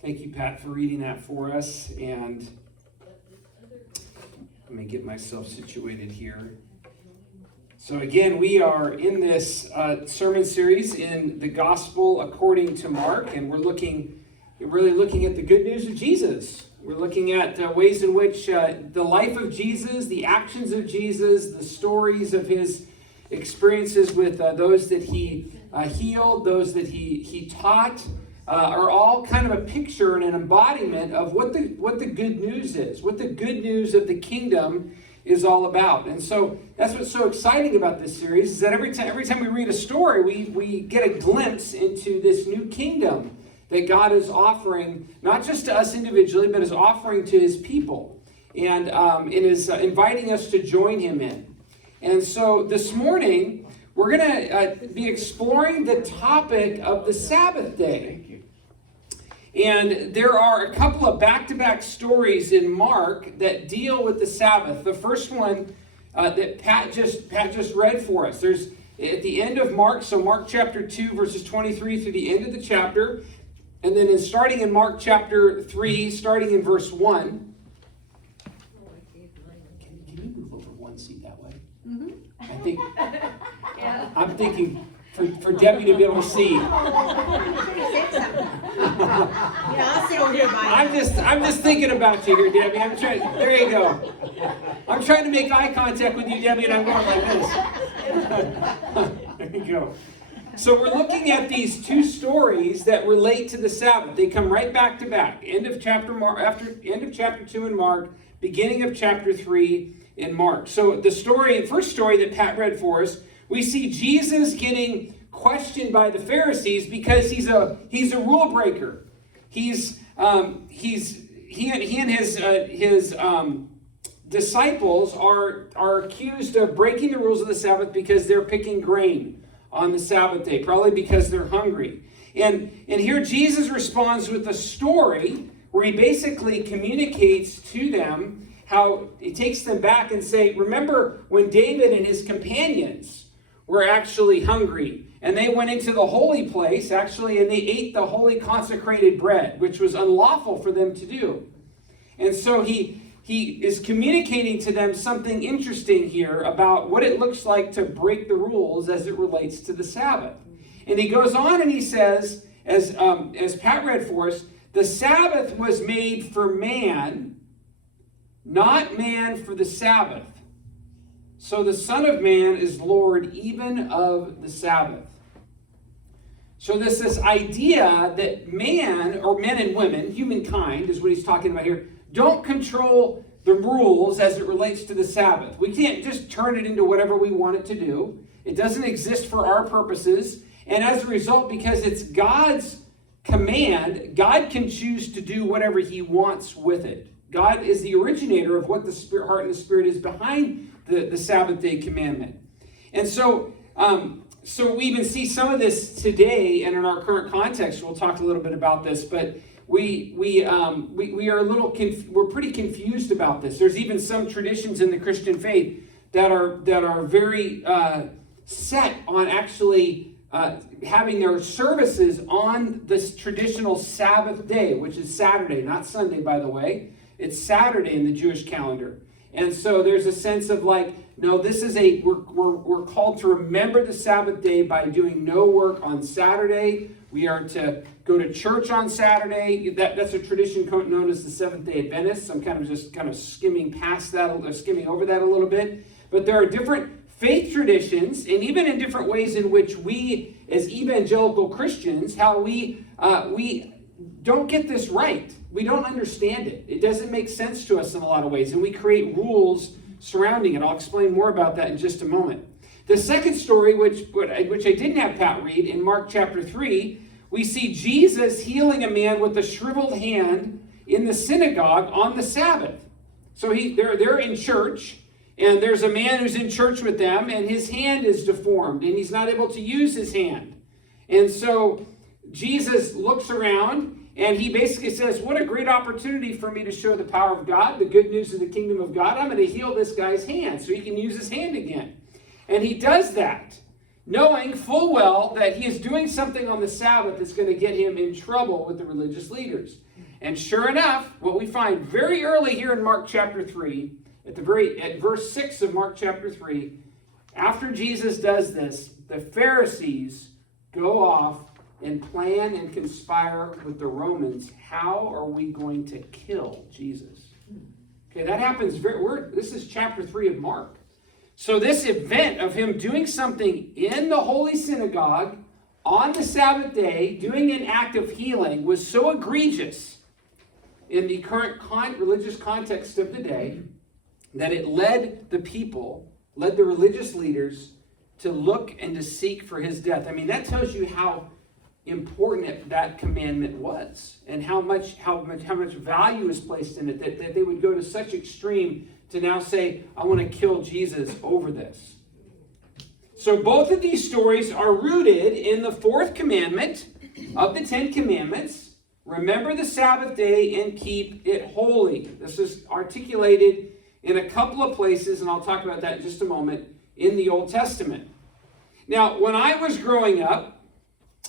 Thank you, Pat, for reading that for us. And let me get myself situated here. So again, we are in this sermon series in the Gospel according to Mark, and we're really looking at the good news of Jesus. We're looking at ways in which the life of Jesus, the actions of Jesus, the stories of his experiences with those that he healed, those that he taught, are all kind of a picture and an embodiment of what the good news is, what the good news of the kingdom is all about. And so that's what's so exciting about this series, is that every time we read a story, we get a glimpse into this new kingdom that God is offering, not just to us individually, but is offering to his people, and is inviting us to join him in. And so this morning, we're going to be exploring the topic of the Sabbath day. And there are a couple of back-to-back stories in Mark that deal with the Sabbath. The first one that Pat just read for us. There's at the end of Mark, so Mark chapter 2, verses 23 through the end of the chapter. And then starting in Mark chapter 3, starting in verse 1. Can you move over one seat that way? Mm-hmm. I'm thinking for Debbie to be able to see. I'll sit over here by you. I'm just thinking about you here, Debbie. There you go. I'm trying to make eye contact with you, Debbie, and I'm going like this. There you go. So we're looking at these two stories that relate to the Sabbath. They come right back to back. End of chapter 2 in Mark, beginning of chapter 3 in Mark. So the first story that Pat read for us, we see Jesus getting questioned by the Pharisees because he's a rule breaker. He and his disciples are accused of breaking the rules of the Sabbath because they're picking grain on the Sabbath day, probably because they're hungry. And here Jesus responds with a story where he basically communicates to them how he takes them back and say, remember when David and his companions were actually hungry, and they went into the holy place, actually, and they ate the holy consecrated bread, which was unlawful for them to do. And so he is communicating to them something interesting here about what it looks like to break the rules as it relates to the Sabbath. And he goes on and he says, as Pat read for us, the Sabbath was made for man, not man for the Sabbath. So the Son of Man is Lord even of the Sabbath. So there's this idea that man, or men and women, humankind is what he's talking about here, don't control the rules as it relates to the Sabbath. We can't just turn it into whatever we want it to do. It doesn't exist for our purposes. And as a result, because it's God's command, God can choose to do whatever he wants with it. God is the originator of what the heart and the spirit is behind the Sabbath day commandment. And so we even see some of this today, and in our current context, we'll talk a little bit about this, but we are we're pretty confused about this. There's even some traditions in the Christian faith that are very set on actually having their services on this traditional Sabbath day, which is Saturday, not Sunday, by the way. It's Saturday in the Jewish calendar. And so there's a sense of like, no, this is we're called to remember the Sabbath day by doing no work on Saturday. We are to go to church on Saturday. That's a tradition known as the Seventh-day Adventists. I'm kind of skimming past that, or skimming over that a little bit. But there are different faith traditions, and even in different ways in which we, as evangelical Christians, how we don't get this right. We don't understand it. It doesn't make sense to us in a lot of ways, and we create rules surrounding it. I'll explain more about that in just a moment. The second story, which I didn't have Pat read, in Mark chapter 3, we see Jesus healing a man with a shriveled hand in the synagogue on the Sabbath. So they're in church, and there's a man who's in church with them, and his hand is deformed, and he's not able to use his hand. And so Jesus looks around, and he basically says, what a great opportunity for me to show the power of God, the good news of the kingdom of God. I'm going to heal this guy's hand so he can use his hand again. And he does that, knowing full well that he is doing something on the Sabbath that's going to get him in trouble with the religious leaders. And sure enough, what we find very early here in Mark chapter 3, at verse 6 of Mark chapter 3, after Jesus does this, the Pharisees go off and plan and conspire with the Romans. How are we going to kill Jesus? Okay, that happens this is chapter 3 of Mark. So this event of him doing something in the holy synagogue on the Sabbath day, doing an act of healing, was so egregious in the current religious context of the day that it led the religious leaders to look and to seek for his death. I mean, that tells you how important that commandment was and how much value is placed in it, that they would go to such extreme to now say, I want to kill Jesus over this. So both of these stories are rooted in the fourth commandment of the Ten Commandments. Remember the Sabbath day and keep it holy. This is articulated in a couple of places, and I'll talk about that in just a moment, in the Old Testament. Now, when I was growing up,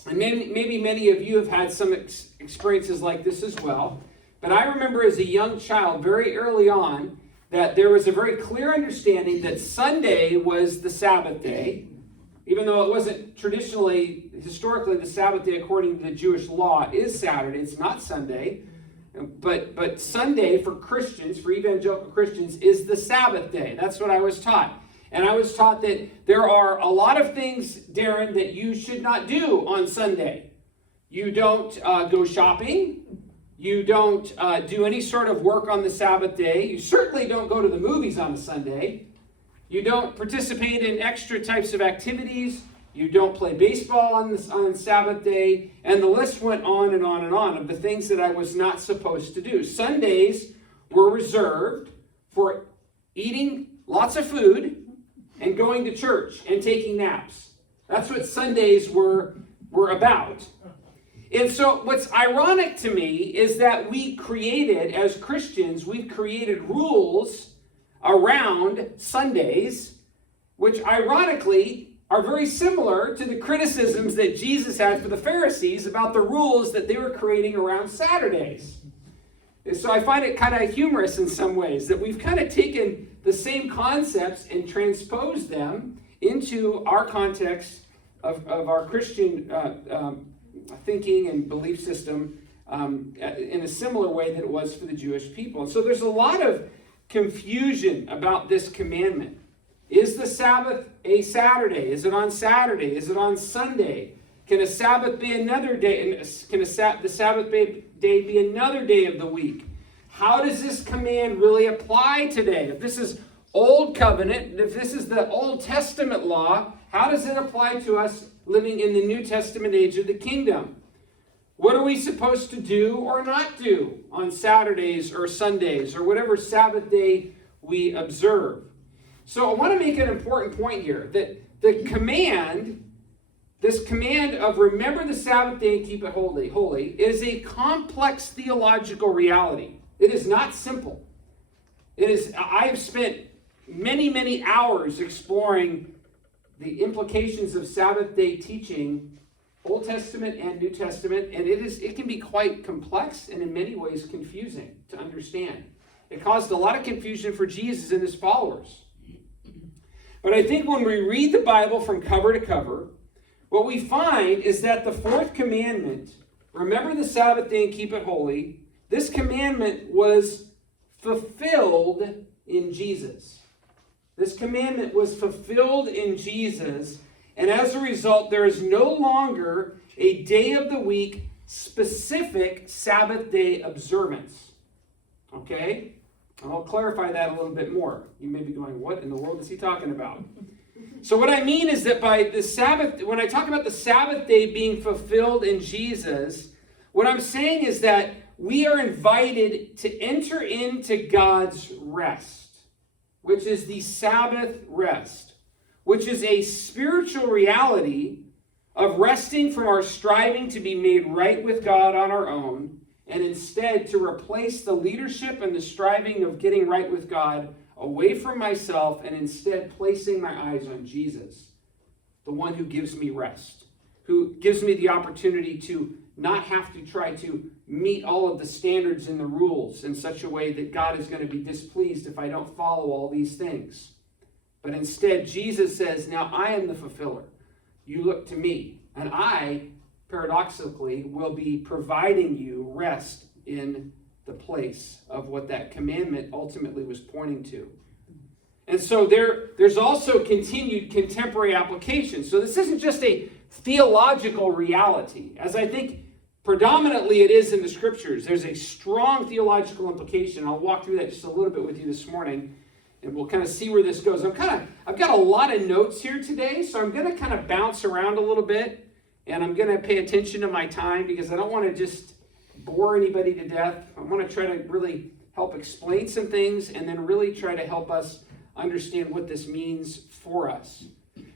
and maybe many of you have had some experiences like this as well, but I remember as a young child, very early on, that there was a very clear understanding that Sunday was the Sabbath day, even though it wasn't historically, the Sabbath day according to the Jewish law is Saturday. It's not Sunday. But Sunday for Christians, for evangelical Christians, is the Sabbath day. That's what I was taught. And I was taught that there are a lot of things, Darren, that you should not do on Sunday. You don't go shopping. You don't do any sort of work on the Sabbath day. You certainly don't go to the movies on a Sunday. You don't participate in extra types of activities. You don't play baseball on Sabbath day. And the list went on and on and on of the things that I was not supposed to do. Sundays were reserved for eating lots of food and going to church and taking naps. That's what Sundays were about. And so what's ironic to me is that as Christians, we've created rules around Sundays, which ironically are very similar to the criticisms that Jesus had for the Pharisees about the rules that they were creating around Saturdays. And so I find it kind of humorous in some ways that we've kind of taken the same concepts and transposed them into our context of our Christian thinking and belief system in a similar way that it was for the Jewish people. And so there's a lot of confusion about this commandment. Is the Sabbath a Saturday? Is it on Saturday? Is it on Sunday? Can a Sabbath be another day? Can the Sabbath day be another day of the week? How does this command really apply today? If this is Old Covenant, if this is the Old Testament law, how does it apply to us living in the New Testament age of the kingdom? What are we supposed to do or not do on Saturdays or Sundays or whatever Sabbath day we observe? So I want to make an important point here that this command of remember the Sabbath day and keep it holy, is a complex theological reality. It is not simple. I've spent many, many hours exploring the implications of Sabbath day teaching, Old Testament and New Testament, and it can be quite complex and in many ways confusing to understand. It caused a lot of confusion for Jesus and his followers. But I think when we read the Bible from cover to cover, what we find is that the fourth commandment, remember the Sabbath day and keep it holy, this commandment was fulfilled in Jesus. This commandment was fulfilled in Jesus, and as a result, there is no longer a day of the week specific Sabbath day observance. Okay? I'll clarify that a little bit more. You may be going, what in the world is he talking about? So what I mean is that by the Sabbath, when I talk about the Sabbath day being fulfilled in Jesus, what I'm saying is that we are invited to enter into God's rest, which is the Sabbath rest, which is a spiritual reality of resting from our striving to be made right with God on our own, and instead to replace the leadership and the striving of getting right with God away from myself and instead placing my eyes on Jesus, the one who gives me rest, who gives me the opportunity to not have to try to meet all of the standards and the rules in such a way that God is going to be displeased if I don't follow all these things. But instead, Jesus says, now I am the fulfiller. You look to me, and I, paradoxically, will be providing you rest in the place of what that commandment ultimately was pointing to. And so there's also continued contemporary application. So this isn't just a theological reality, as I think predominantly it is in the scriptures. There's a strong theological implication. I'll walk through that just a little bit with you this morning, and we'll kind of see where this goes. I've got a lot of notes here today, so I'm going to kind of bounce around a little bit, and I'm going to pay attention to my time because I don't want to just bore anybody to death. I want to try to really help explain some things and then really try to help us understand what this means for us.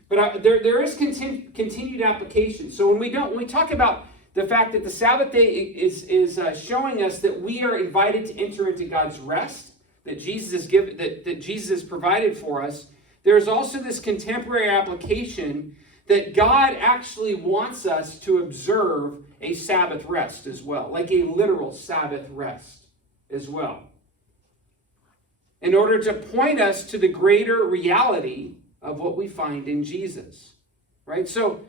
But there is continued application. So when we talk about the fact that the Sabbath day is showing us that we are invited to enter into God's rest, that Jesus has given, that Jesus has provided for us, there's also this contemporary application that God actually wants us to observe a Sabbath rest as well, like a literal Sabbath rest as well, in order to point us to the greater reality of what we find in Jesus, right? So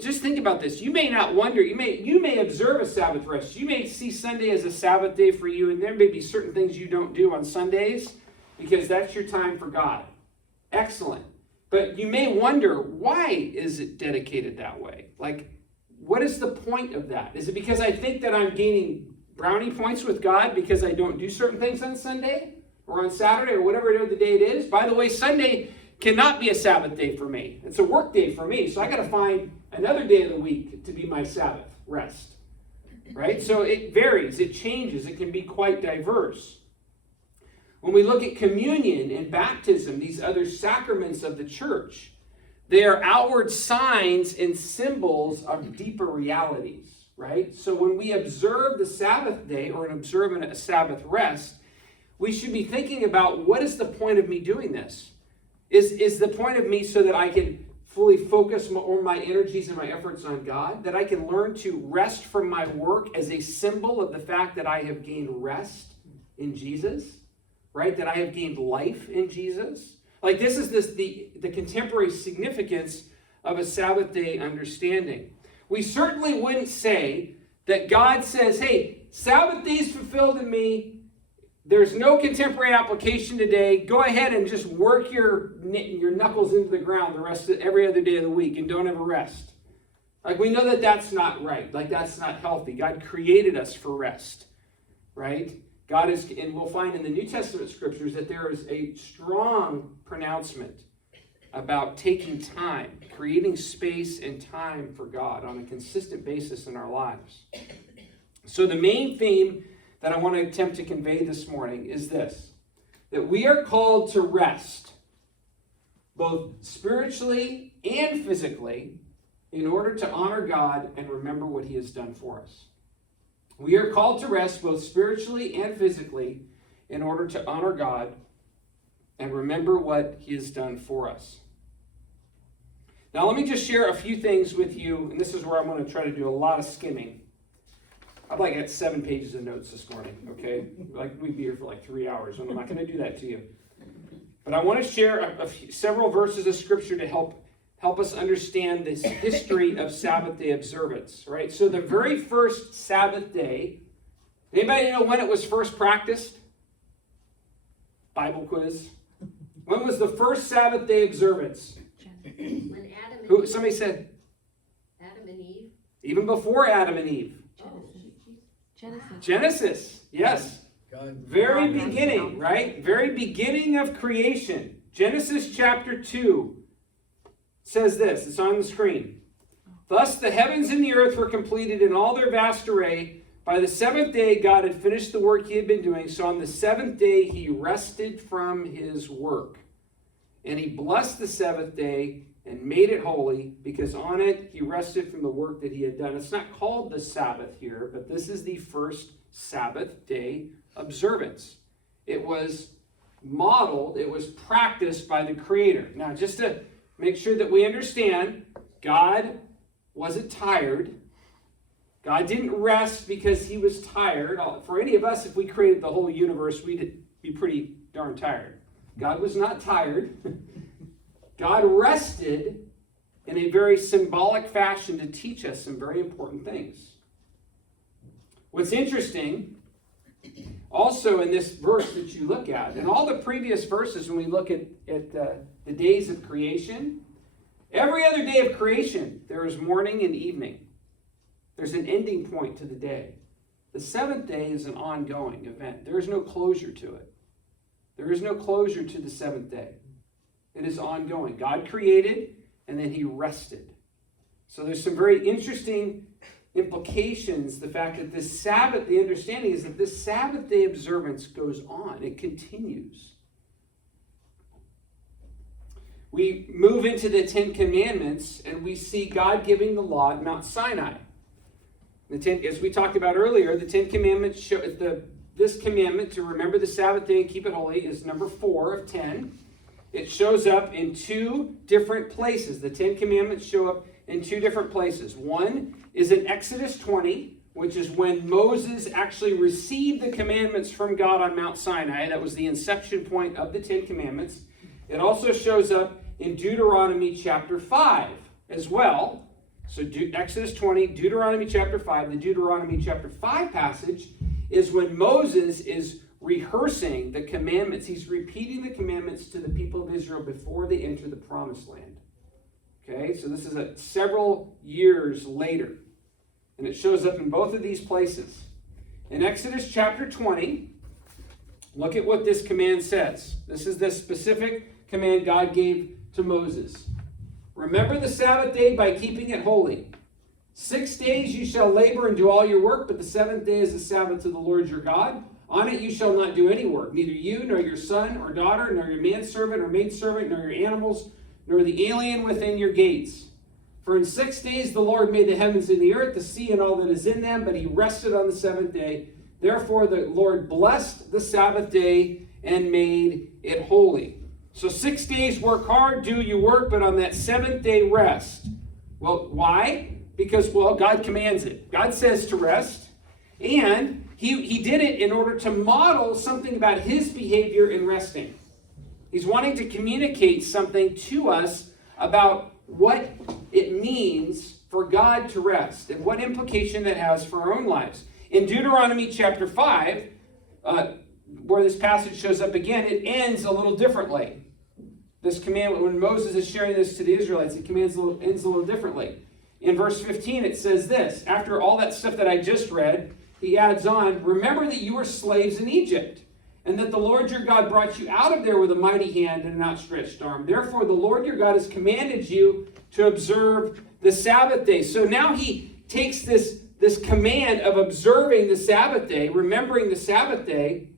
just think about this. You may not wonder, you may observe a Sabbath rest. You may see Sunday as a Sabbath day for you, and there may be certain things you don't do on Sundays because that's your time for God. Excellent. But you may wonder, why is it dedicated that way? Like, what is the point of that? Is it because I think that I'm gaining brownie points with God because I don't do certain things on Sunday or on Saturday or whatever the day it is? By the way, Sunday cannot be a Sabbath day for me. It's a work day for me. So I got to find another day of the week to be my Sabbath rest, right? So it varies. It changes. It can be quite diverse. When we look at communion and baptism, these other sacraments of the church, they are outward signs and symbols of deeper realities, right? So when we observe the Sabbath day or observe a Sabbath rest, we should be thinking about, what is the point of me doing this? Is the point of me so that I can fully focus all my energies and my efforts on God? That I can learn to rest from my work as a symbol of the fact that I have gained rest in Jesus? Right? That I have gained life in Jesus? Like, this is the contemporary significance of a Sabbath day understanding. We certainly wouldn't say that God says, hey, Sabbath day's fulfilled in me. There's no contemporary application today. Go ahead and just work your knuckles into the ground the rest of every other day of the week and don't ever rest. Like, we know that that's not right. Like, that's not healthy. God created us for rest, right? God is, and we'll find in the New Testament scriptures that there is a strong pronouncement about taking time, creating space and time for God on a consistent basis in our lives. So the main theme that I want to attempt to convey this morning is this: that we are called to rest, both spiritually and physically, in order to honor God and remember what He has done for us. We are called to rest both spiritually and physically in order to honor God and remember what He has done for us. Now, let me just share a few things with you, and this is where I'm going to try to do a lot of skimming. I've got 7 pages of notes this morning, okay? We'd be here for 3 hours, and I'm not going to do that to you. But I want to share several verses of Scripture to help us understand this history of Sabbath day observance, right? So the very first Sabbath day, anybody know when it was first practiced? Bible quiz. When was the first Sabbath day observance? When Adam and Who? Eve. Somebody said? Adam and Eve. Even before Adam and Eve. Genesis, yes. Very beginning, right? Very beginning of creation. Genesis chapter 2 says this. It's on the screen. Thus the heavens and the earth were completed in all their vast array. By the seventh day, God had finished the work He had been doing. So on the seventh day, He rested from His work. And He blessed the seventh day and made it holy, because on it He rested from the work that He had done. It's not called the Sabbath here, but this is the first Sabbath day observance. It was modeled, it was practiced by the Creator. Now, just to make sure that we understand, God wasn't tired. God didn't rest because he was tired. For any of us, if we created the whole universe, we'd be pretty darn tired. God was not tired. God rested in a very symbolic fashion to teach us some very important things. What's interesting, also in this verse that you look at, and all the previous verses when we look at the days of creation, every other day of creation, there is morning and evening. There's an ending point to the day. The seventh day is an ongoing event. There is no closure to it. There is no closure to the seventh day. It is ongoing. God created, and then he rested. So there's some very interesting implications. The fact that this Sabbath, the understanding is that this Sabbath day observance goes on. It continues. We move into the Ten Commandments, and we see God giving the law at Mount Sinai. As we talked about earlier, the Ten Commandments show this commandment to remember the Sabbath day and keep it holy is number 4 of 10. It shows up in 2 different places. The Ten Commandments show up in 2 different places. One is in Exodus 20, which is when Moses actually received the commandments from God on Mount Sinai. That was the inception point of the Ten Commandments. It also shows up in Deuteronomy chapter 5 as well. So Exodus 20, Deuteronomy chapter 5. The Deuteronomy chapter 5 passage is when Moses is rehearsing the commandments. He's repeating the commandments to the people of Israel before they enter the promised land. Okay, so this is several years later. And it shows up in both of these places. In Exodus chapter 20, look at what this command says. This is the specific command God gave to Moses. Remember the Sabbath day by keeping it holy. 6 days you shall labor and do all your work, but the 7th day is the Sabbath to the Lord your God. On it you shall not do any work, neither you, nor your son or daughter, nor your manservant or maidservant, nor your animals, nor the alien within your gates. For in 6 days the Lord made the heavens and the earth, the sea and all that is in them, but he rested on the 7th day. Therefore the Lord blessed the Sabbath day and made it holy. So 6 days work hard, do your work, but on that 7th day rest. Well, why? Because, God commands it. God says to rest. And he did it in order to model something about his behavior in resting. He's wanting to communicate something to us about what it means for God to rest and what implication that has for our own lives. In Deuteronomy chapter 5, where this passage shows up again, it ends a little differently. This commandment, when Moses is sharing this to the Israelites, it ends a little differently. In verse 15, it says this. After all that stuff that I just read, he adds on, remember that you were slaves in Egypt, and that the Lord your God brought you out of there with a mighty hand and an outstretched arm. Therefore, the Lord your God has commanded you to observe the Sabbath day. So now he takes this command of observing the Sabbath day, remembering the Sabbath day.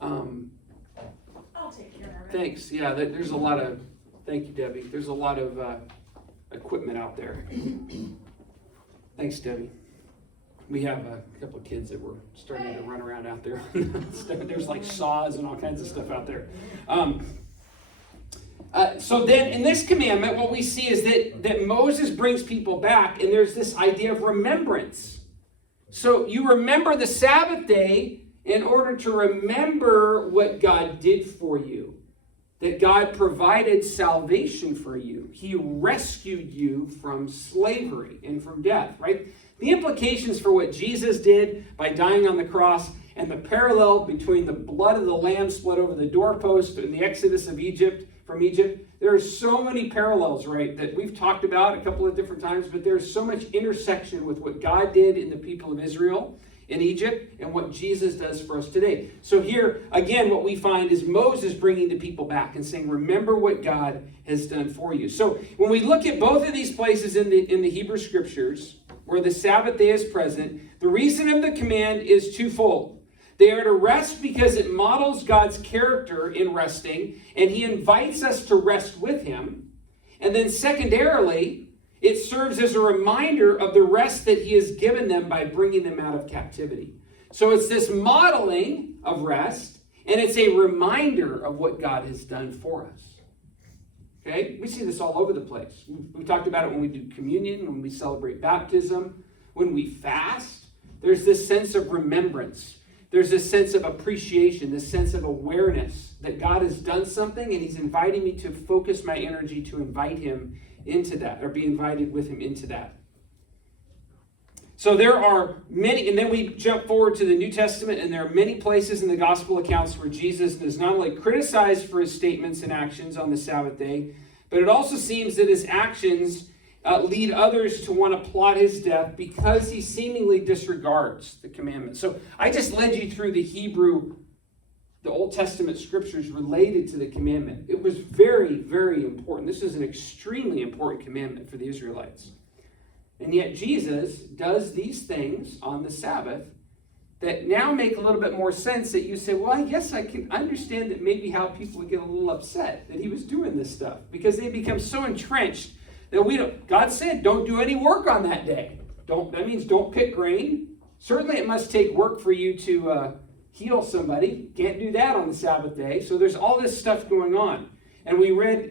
I'll take care of it. Thanks. Yeah, there's a lot of, thank you, Debbie. There's a lot of equipment out there. Thanks, Debbie. We have a couple of kids that were starting to run around out there. There's like saws and all kinds of stuff out there. So then in this commandment, what we see is that Moses brings people back, and there's this idea of remembrance. So you remember the Sabbath day in order to remember what God did for you. That God provided salvation for you. He rescued you from slavery and from death, right? The implications for what Jesus did by dying on the cross and the parallel between the blood of the lamb split over the doorpost and the exodus of from Egypt, there are so many parallels, right, that we've talked about a couple of different times, but there's so much intersection with what God did in the people of Israel in Egypt and what Jesus does for us today. So here, again, what we find is Moses bringing the people back and saying, remember what God has done for you. So when we look at both of these places in the Hebrew Scriptures, where the Sabbath day is present, the reason of the command is twofold. They are to rest because it models God's character in resting, and he invites us to rest with him. And then secondarily, it serves as a reminder of the rest that he has given them by bringing them out of captivity. So it's this modeling of rest, and it's a reminder of what God has done for us. Okay? We see this all over the place. We've talked about it when we do communion, when we celebrate baptism, when we fast. There's this sense of remembrance. There's this sense of appreciation, this sense of awareness that God has done something and he's inviting me to focus my energy to invite him into that, or be invited with him into that. So there are many, and then we jump forward to the New Testament, and there are many places in the gospel accounts where Jesus is not only criticized for his statements and actions on the Sabbath day, but it also seems that his actions lead others to want to plot his death because he seemingly disregards the commandments. So I just led you through the Old Testament scriptures related to the commandment. It was very, very important. This is an extremely important commandment for the Israelites. And yet Jesus does these things on the Sabbath that now make a little bit more sense, that you say, well, I guess I can understand that maybe how people would get a little upset that he was doing this stuff, because they become so entrenched that God said, don't do any work on that day. That means don't pick grain. Certainly it must take work for you to heal somebody. Can't do that on the Sabbath day. So there's all this stuff going on. And we read,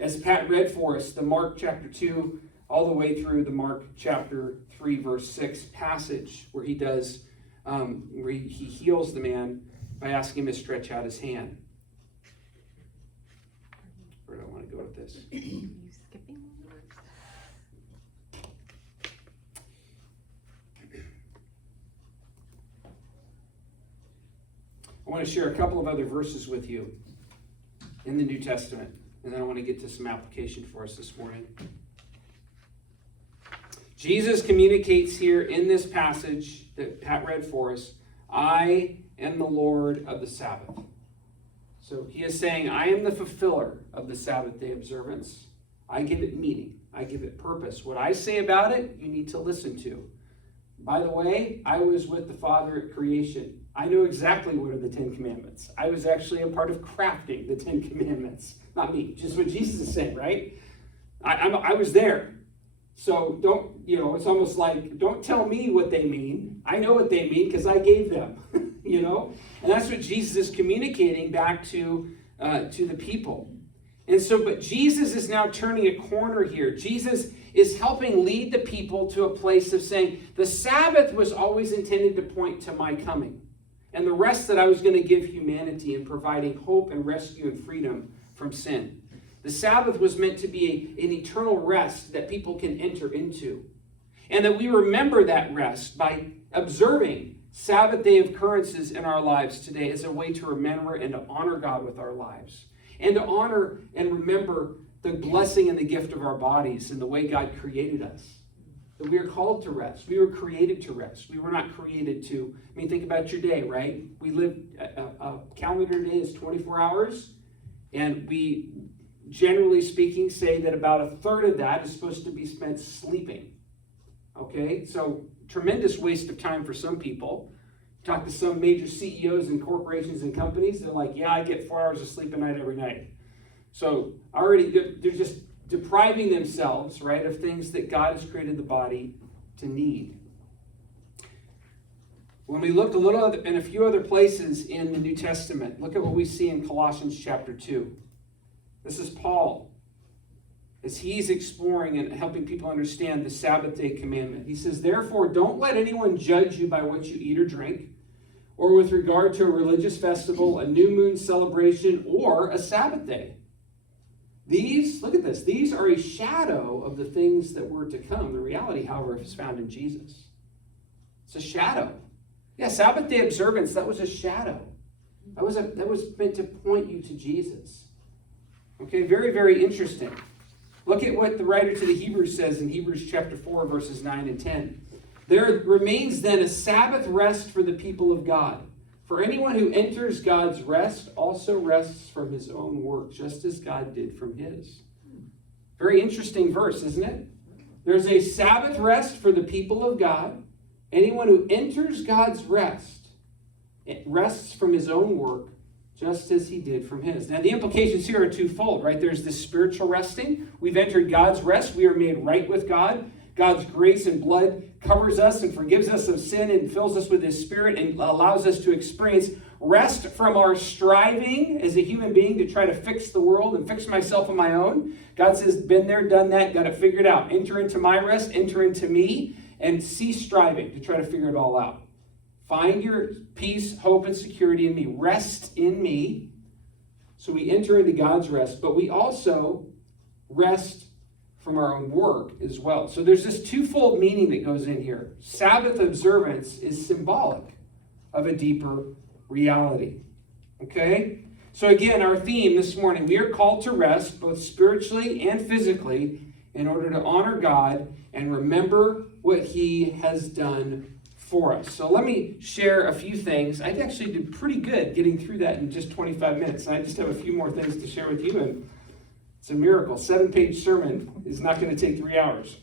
as Pat read for us, the Mark chapter 2, all the way through the Mark chapter 3, verse 6 passage, where he does, where he heals the man by asking him to stretch out his hand. Where do I want to go with this? Are you skipping? I want to share a couple of other verses with you in the New Testament, and then I want to get to some application for us this morning. Jesus communicates here in this passage that Pat read for us, I am the Lord of the Sabbath. So he is saying, I am the fulfiller of the Sabbath day observance. I give it meaning. I give it purpose. What I say about it, you need to listen to. By the way, I was with the Father at creation. I know exactly what are the Ten Commandments. I was actually a part of crafting the Ten Commandments. Not me, just what Jesus is saying, right? I was there. So it's almost like, don't tell me what they mean. I know what they mean because I gave them, And that's what Jesus is communicating back to the people. And so, but Jesus is now turning a corner here. Jesus is helping lead the people to a place of saying, the Sabbath was always intended to point to my coming, and the rest that I was going to give humanity in providing hope and rescue and freedom from sin. The Sabbath was meant to be an eternal rest that people can enter into. And that we remember that rest by observing Sabbath day occurrences in our lives today as a way to remember and to honor God with our lives. And to honor and remember the blessing and the gift of our bodies and the way God created us. That we are called to rest. We were created to rest. We were not created to, think about your day, right? We live, a calendar day is 24 hours. And we, generally speaking, say that about a third of that is supposed to be spent sleeping. Okay? So, tremendous waste of time for some people. Talk to some major CEOs and corporations and companies. They're like, yeah, I get 4 hours of sleep a night every night. So, they're just depriving themselves, right, of things that God has created the body to need. When we look in a few other places in the New Testament, look at what we see in Colossians chapter 2. This is Paul, as he's exploring and helping people understand the Sabbath day commandment. He says, therefore, don't let anyone judge you by what you eat or drink, or with regard to a religious festival, a new moon celebration, or a Sabbath day. Look at this, these are a shadow of the things that were to come. The reality, however, is found in Jesus. It's a shadow. Yeah, Sabbath day observance, that was a shadow. That was meant to point you to Jesus. Okay, very, very interesting. Look at what the writer to the Hebrews says in Hebrews chapter 4, verses 9 and 10. There remains then a Sabbath rest for the people of God. For anyone who enters God's rest also rests from his own work, just as God did from his. Very interesting verse, isn't it? There's a Sabbath rest for the people of God. Anyone who enters God's rest, it rests from his own work, just as he did from his. Now, the implications here are twofold, right? There's this spiritual resting. We've entered God's rest. We are made right with God. God's grace and blood covers us and forgives us of sin and fills us with his Spirit and allows us to experience rest from our striving as a human being to try to fix the world and fix myself on my own. God says, been there, done that, got it figured out. Enter into my rest, enter into me, and cease striving to try to figure it all out. Find your peace, hope, and security in me. Rest in me. So we enter into God's rest, but we also rest from our own work as well. So there's this twofold meaning that goes in here. Sabbath observance is symbolic of a deeper reality. Okay? So again, our theme this morning, we are called to rest both spiritually and physically in order to honor God and remember what He has done for us. So let me share a few things. I actually did pretty good getting through that in just 25 minutes. And I just have a few more things to share with you. And it's a miracle. 7-page sermon is not going to take 3 hours.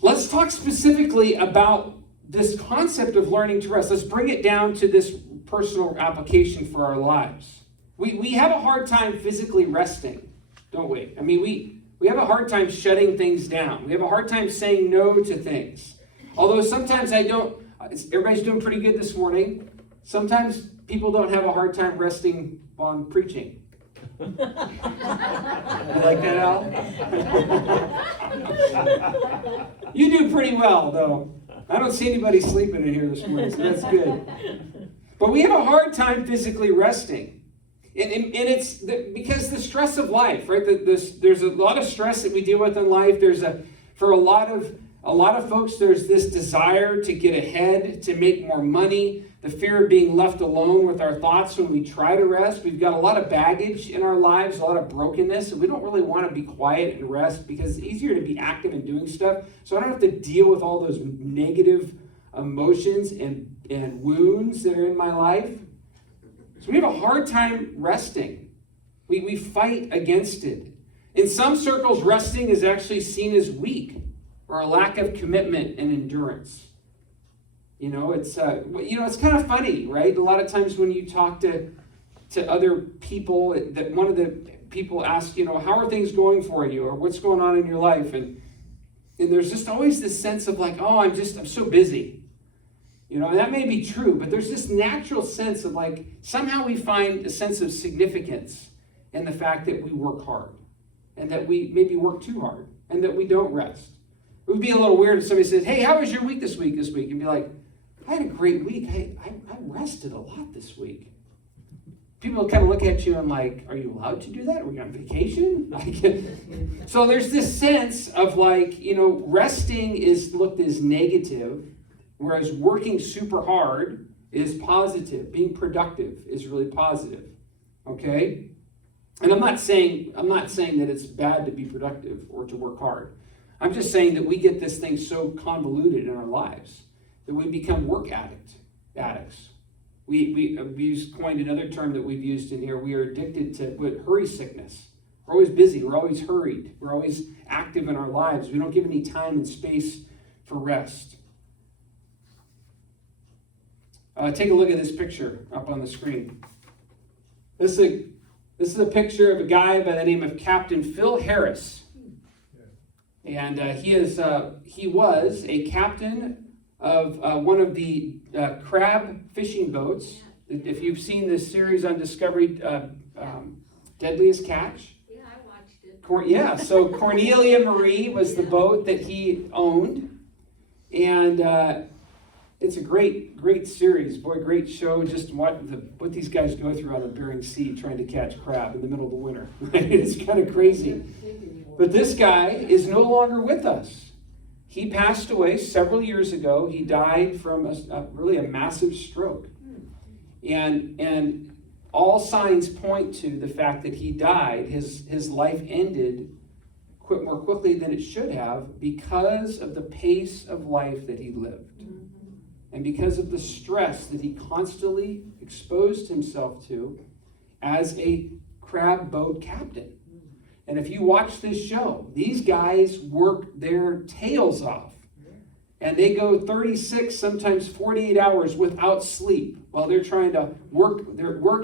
Let's talk specifically about this concept of learning to rest. Let's bring it down to this personal application for our lives. We have a hard time physically resting, don't we? I mean, we have a hard time shutting things down. We have a hard time saying no to things. Although sometimes everybody's doing pretty good this morning. Sometimes people don't have a hard time resting on preaching. You like that, Al? You do pretty well, though. I don't see anybody sleeping in here this morning, so that's good. But we have a hard time physically resting. And it's because the stress of life, right? There's a lot of stress that we deal with in life. For a lot of folks, there's this desire to get ahead, to make more money, the fear of being left alone with our thoughts when we try to rest. We've got a lot of baggage in our lives, a lot of brokenness, and we don't really want to be quiet and rest because it's easier to be active and doing stuff. So I don't have to deal with all those negative emotions and wounds that are in my life. So we have a hard time resting. We fight against it. In some circles, resting is actually seen as weak or a lack of commitment and endurance. It's kind of funny, right? A lot of times when you talk to other people, that one of the people asks, how are things going for you, or what's going on in your life, and there's just always this sense of like, oh, I'm so busy. And that may be true, but there's this natural sense of like, somehow we find a sense of significance in the fact that we work hard, and that we maybe work too hard, and that we don't rest. It would be a little weird if somebody says, hey, how was your week this week? And be like, I had a great week. I rested a lot this week. People kind of look at you and like, are you allowed to do that? Are we on vacation? So there's this sense of like, resting is looked as negative, whereas working super hard is positive. Being productive is really positive. Okay? And I'm not saying that it's bad to be productive or to work hard. I'm just saying that we get this thing so convoluted in our lives that we become work addicts. We coined another term that we've used in here. We are addicted to hurry sickness. We're always busy. We're always hurried. We're always active in our lives. We don't give any time and space for rest. Take a look at this picture up on the screen. This is a picture of a guy by the name of Captain Phil Harris. And he was a captain of one of the crab fishing boats. If you've seen this series on Discovery, Deadliest Catch. Yeah, I watched it. So Cornelia Marie was the boat that he owned. And it's a great series. Boy, great show. Just what these guys go through on the Bering Sea trying to catch crab in the middle of the winter. It's kind of crazy. But this guy is no longer with us. He passed away several years ago. He died from a massive stroke. And all signs point to the fact that he died. His life ended more quickly than it should have because of the pace of life that he lived. And because of the stress that he constantly exposed himself to as a crab boat captain. And if you watch this show, these guys work their tails off. And they go 36, sometimes 48 hours without sleep while they're trying to work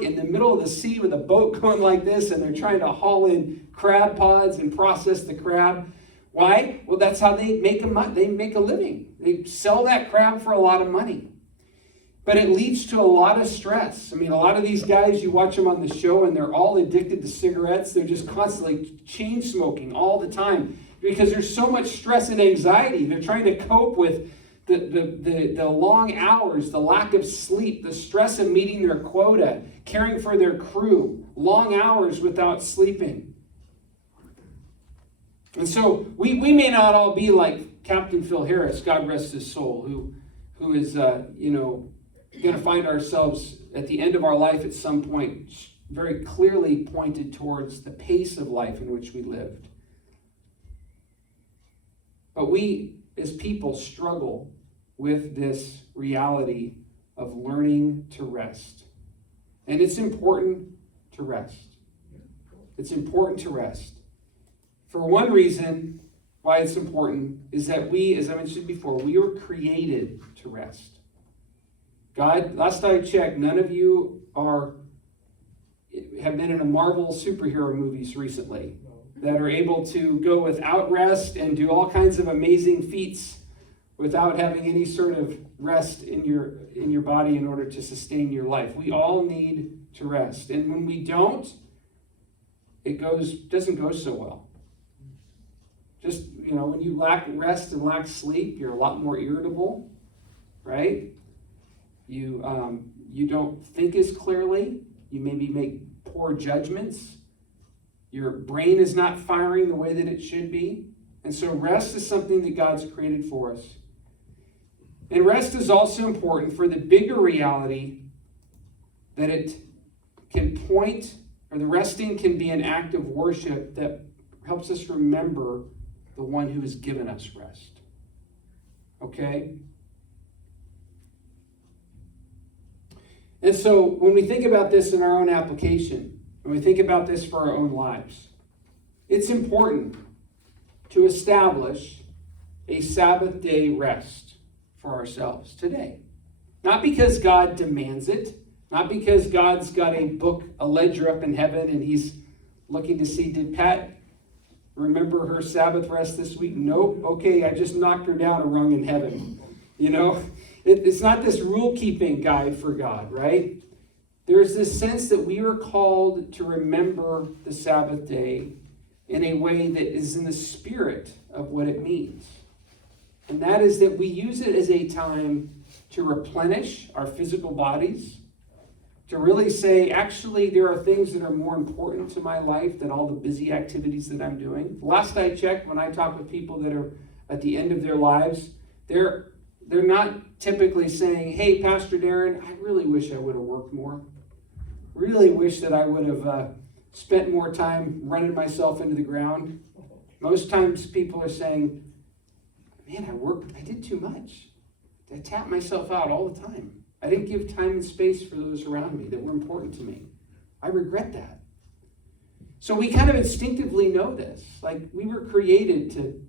in the middle of the sea with a boat going like this, and they're trying to haul in crab pods and process the crab. Why? Well, that's how they make a living. They sell that crab for a lot of money. But it leads to a lot of stress. I mean, a lot of these guys, you watch them on the show and they're all addicted to cigarettes. They're just constantly chain smoking all the time because there's so much stress and anxiety. They're trying to cope with the long hours, the lack of sleep, the stress of meeting their quota, caring for their crew, long hours without sleeping. And so we may not all be like Captain Phil Harris, God rest his soul, who is, going to find ourselves at the end of our life at some point very clearly pointed towards the pace of life in which we lived. But we, as people, struggle with this reality of learning to rest. And it's important to rest. It's important to rest. For one reason why it's important is that we, as I mentioned before, we were created to rest. God, last I checked, none of you have been in a Marvel superhero movies recently that are able to go without rest and do all kinds of amazing feats without having any sort of rest in your body in order to sustain your life. We all need to rest. And when we don't, it doesn't go so well. Just, when you lack rest and lack sleep, you're a lot more irritable, right? You don't think as clearly. You maybe make poor judgments. Your brain is not firing the way that it should be. And so rest is something that God's created for us. And rest is also important for the bigger reality that it can point, or the resting can be an act of worship that helps us remember the one who has given us rest. Okay? And so when we think about this in our own application, when we think about this for our own lives, it's important to establish a Sabbath day rest for ourselves today. Not because God demands it, not because God's got a ledger up in heaven and he's looking to see, did Pat remember her Sabbath rest this week? Nope. Okay, I just knocked her down a rung in heaven. It's not this rule-keeping guide for God, right? There's this sense that we are called to remember the Sabbath day in a way that is in the spirit of what it means. And that is that we use it as a time to replenish our physical bodies, to really say, actually, there are things that are more important to my life than all the busy activities that I'm doing. Last I checked, when I talk with people that are at the end of their lives, they're not typically saying, hey, Pastor Darren, I really wish I would have worked more. Really wish that I would have spent more time running myself into the ground. Most times people are saying, man, I did too much. I tapped myself out all the time. I didn't give time and space for those around me that were important to me. I regret that. So we kind of instinctively know this. Like, we were created to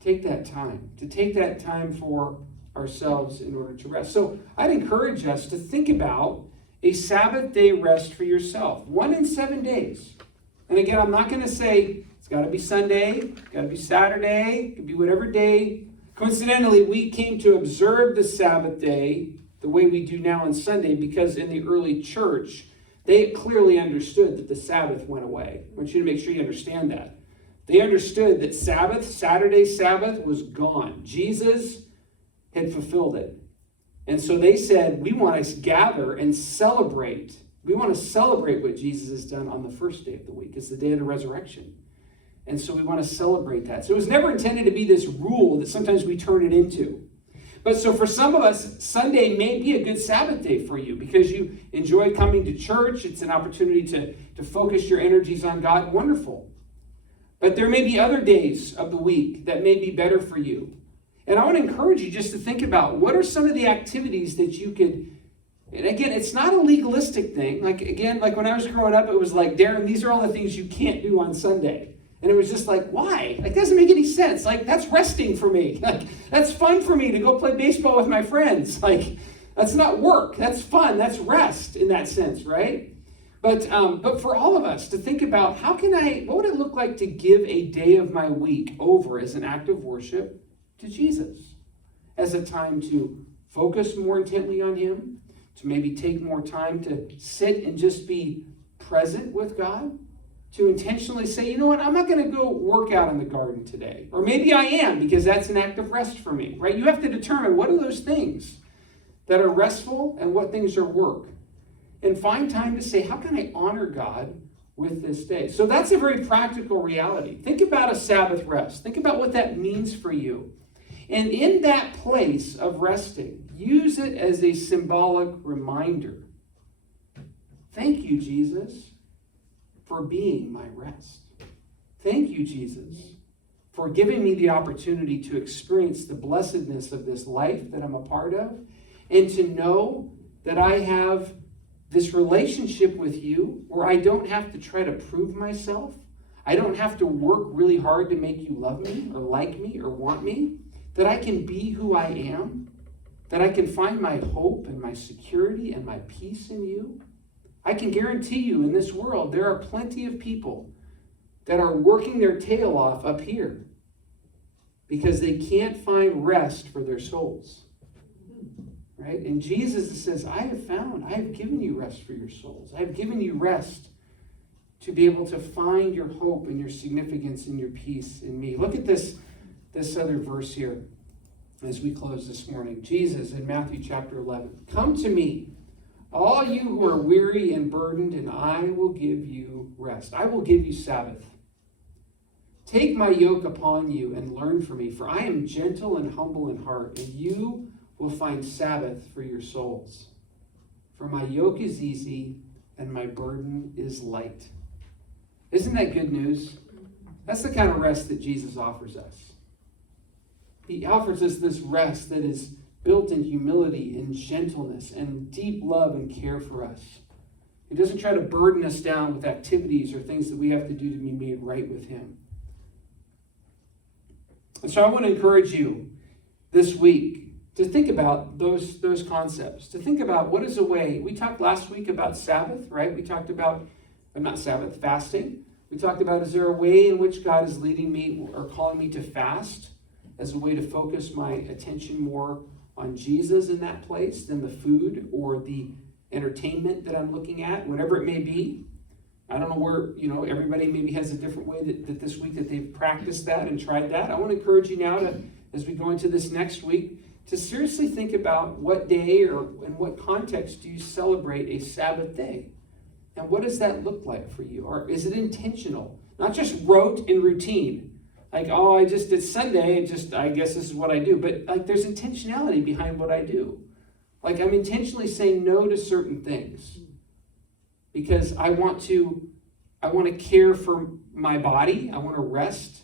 take that time for ourselves in order to rest. So I'd encourage us to think about a Sabbath day rest for yourself. 1 in 7 days. And again, I'm not going to say it's got to be Sunday, it's got to be Saturday, it could be whatever day. Coincidentally, we came to observe the Sabbath day the way we do now on Sunday because in the early church, they clearly understood that the Sabbath went away. I want you to make sure you understand that. They understood that Saturday Sabbath was gone. Jesus had fulfilled it. And so they said, we want to gather and celebrate. We want to celebrate what Jesus has done on the first day of the week. It's the day of the resurrection. And so we want to celebrate that. So it was never intended to be this rule that sometimes we turn it into. But so for some of us, Sunday may be a good Sabbath day for you because you enjoy coming to church. It's an opportunity to focus your energies on God. Wonderful. But there may be other days of the week that may be better for you. And I want to encourage you just to think about what are some of the activities that you could, and again, it's not a legalistic thing. Like when I was growing up, it was like, Darren, these are all the things you can't do on Sunday. And it was just like, why? Like, it doesn't make any sense. Like, that's resting for me. Like, that's fun for me to go play baseball with my friends. Like, that's not work. That's fun. That's rest in that sense, right? But for all of us to think about what would it look like to give a day of my week over as an act of worship to Jesus, as a time to focus more intently on him, to maybe take more time to sit and just be present with God, to intentionally say, you know what, I'm not going to go work out in the garden today. Or maybe I am, because that's an act of rest for me, right? You have to determine what are those things that are restful and what things are work. And find time to say, how can I honor God with this day? So that's a very practical reality. Think about a Sabbath rest. Think about what that means for you. And in that place of resting, use it as a symbolic reminder. Thank you, Jesus, for being my rest. Thank you, Jesus, for giving me the opportunity to experience the blessedness of this life that I'm a part of, and to know that I have this relationship with you where I don't have to try to prove myself. I don't have to work really hard to make you love me or like me or want me. That I can be who I am. That I can find my hope and my security and my peace in you. I can guarantee you in this world there are plenty of people that are working their tail off up here because they can't find rest for their souls. Right? And Jesus says, I have given you rest for your souls. I have given you rest to be able to find your hope and your significance and your peace in me. Look at this other verse here as we close this morning. Jesus in Matthew chapter 11. Come to me, all you who are weary and burdened, and I will give you rest. I will give you Sabbath. Take my yoke upon you and learn from me, for I am gentle and humble in heart, and you will find Sabbath for your souls. For my yoke is easy and my burden is light. Isn't that good news? That's the kind of rest that Jesus offers us. He offers us this rest that is built in humility and gentleness and deep love and care for us. He doesn't try to burden us down with activities or things that we have to do to be made right with him. And so I want to encourage you this week to think about those concepts, to think about what is a way. We talked last week about Sabbath, right? We talked about, not Sabbath, fasting. We talked about, is there a way in which God is leading me or calling me to fast as a way to focus my attention more on Jesus in that place than the food or the entertainment that I'm looking at, whatever it may be. I don't know where, everybody maybe has a different way that this week that they've practiced that and tried that. I want to encourage you now to, as we go into this next week, to seriously think about what day or in what context do you celebrate a Sabbath day? And what does that look like for you? Or is it intentional? Not just rote and routine. Like, it's Sunday, I guess this is what I do. But like there's intentionality behind what I do. Like I'm intentionally saying no to certain things. Because I want to care for my body. I want to rest.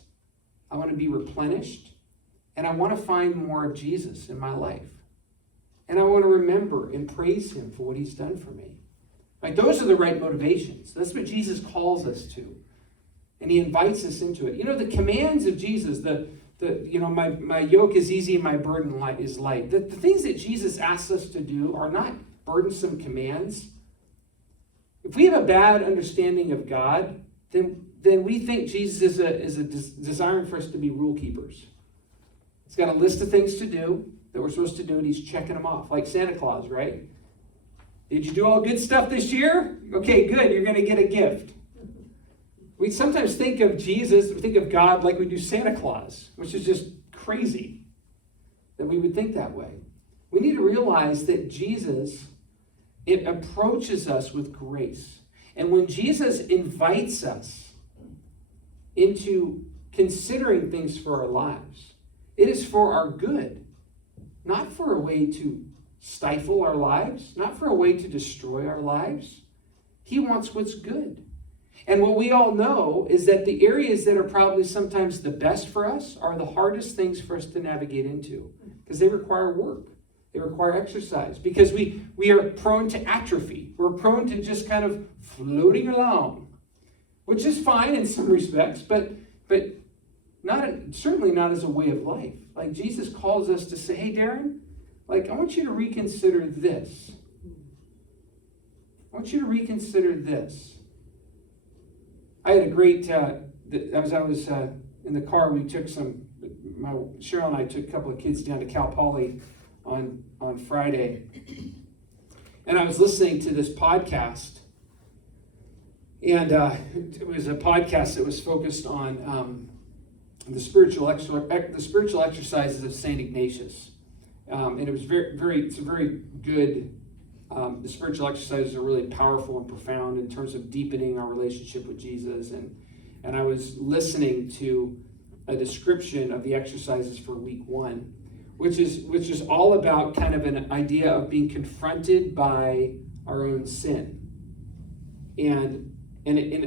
I want to be replenished. And I want to find more of Jesus in my life. And I want to remember and praise him for what he's done for me. Like those are the right motivations. That's what Jesus calls us to. And he invites us into it. The commands of Jesus, my yoke is easy and my burden is light. The things that Jesus asks us to do are not burdensome commands. If we have a bad understanding of God, then we think Jesus is desiring for us to be rule keepers. He's got a list of things to do that we're supposed to do, and he's checking them off, like Santa Claus, right? Did you do all good stuff this year? Okay, good, you're going to get a gift. We sometimes think of Jesus, we think of God like we do Santa Claus, which is just crazy that we would think that way. We need to realize that Jesus, it approaches us with grace. And when Jesus invites us into considering things for our lives, it is for our good, not for a way to stifle our lives, not for a way to destroy our lives. He wants what's good. And what we all know is that the areas that are probably sometimes the best for us are the hardest things for us to navigate into because they require work. They require exercise because we are prone to atrophy. We're prone to just kind of floating along, which is fine in some respects, but certainly not as a way of life. Like Jesus calls us to say, hey, Darren, I want you to reconsider this. I want you to reconsider this. I had a great, as I was in the car, Cheryl and I took a couple of kids down to Cal Poly on Friday. And I was listening to this podcast. And it was a podcast that was focused on the spiritual exercises of St. Ignatius. And it was it's a very good, the spiritual exercises are really powerful and profound in terms of deepening our relationship with Jesus. And I was listening to a description of the exercises for week 1, which is all about kind of an idea of being confronted by our own sin. And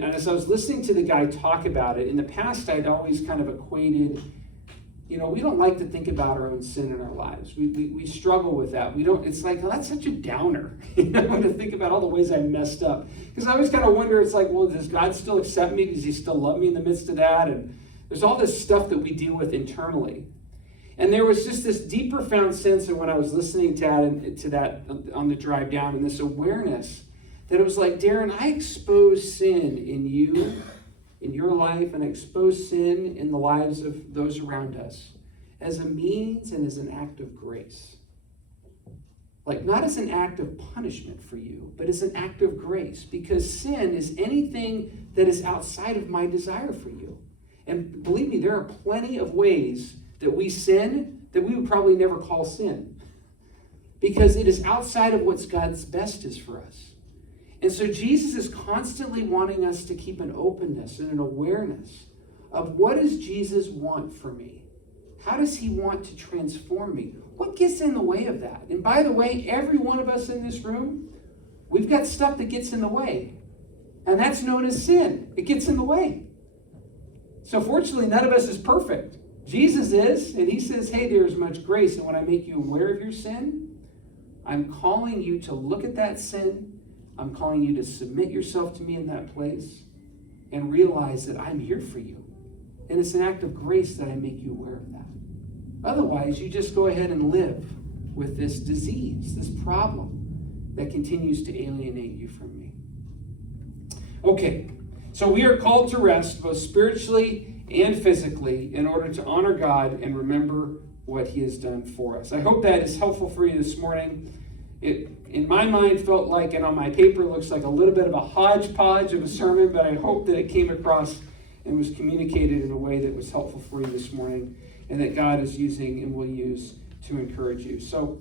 as I was listening to the guy talk about it, in the past I'd always kind of equated, we don't like to think about our own sin in our lives. We struggle with that. It's like, well, that's such a downer, to think about all the ways I messed up. Because I always kind of wonder, it's like, well, does God still accept me? Does he still love me in the midst of that? And there's all this stuff that we deal with internally. And there was just this deep, profound sense of when I was listening to that on the drive down, and this awareness that it was like, Darren, I expose sin in you, in your life, and I expose sin in the lives of those around us as a means and as an act of grace. Like, not as an act of punishment for you, but as an act of grace, because sin is anything that is outside of my desire for you. And believe me, there are plenty of ways that we sin that we would probably never call sin, because it is outside of what God's best is for us. And so Jesus is constantly wanting us to keep an openness and an awareness of, what does Jesus want for me? How does he want to transform me? What gets in the way of that? And by the way, every one of us in this room, we've got stuff that gets in the way. And that's known as sin. It gets in the way. So fortunately, none of us is perfect. Jesus is, and he says, hey, there is much grace. And when I make you aware of your sin, I'm calling you to look at that sin. I'm calling you to submit yourself to me in that place and realize that I'm here for you. And it's an act of grace that I make you aware of that. Otherwise, you just go ahead and live with this disease, this problem that continues to alienate you from me. Okay, so we are called to rest both spiritually and physically in order to honor God and remember what he has done for us. I hope that is helpful for you this morning. It, in my mind, felt like, and on my paper, looks like a little bit of a hodgepodge of a sermon, but I hope that it came across and was communicated in a way that was helpful for you this morning, and that God is using and will use to encourage you. So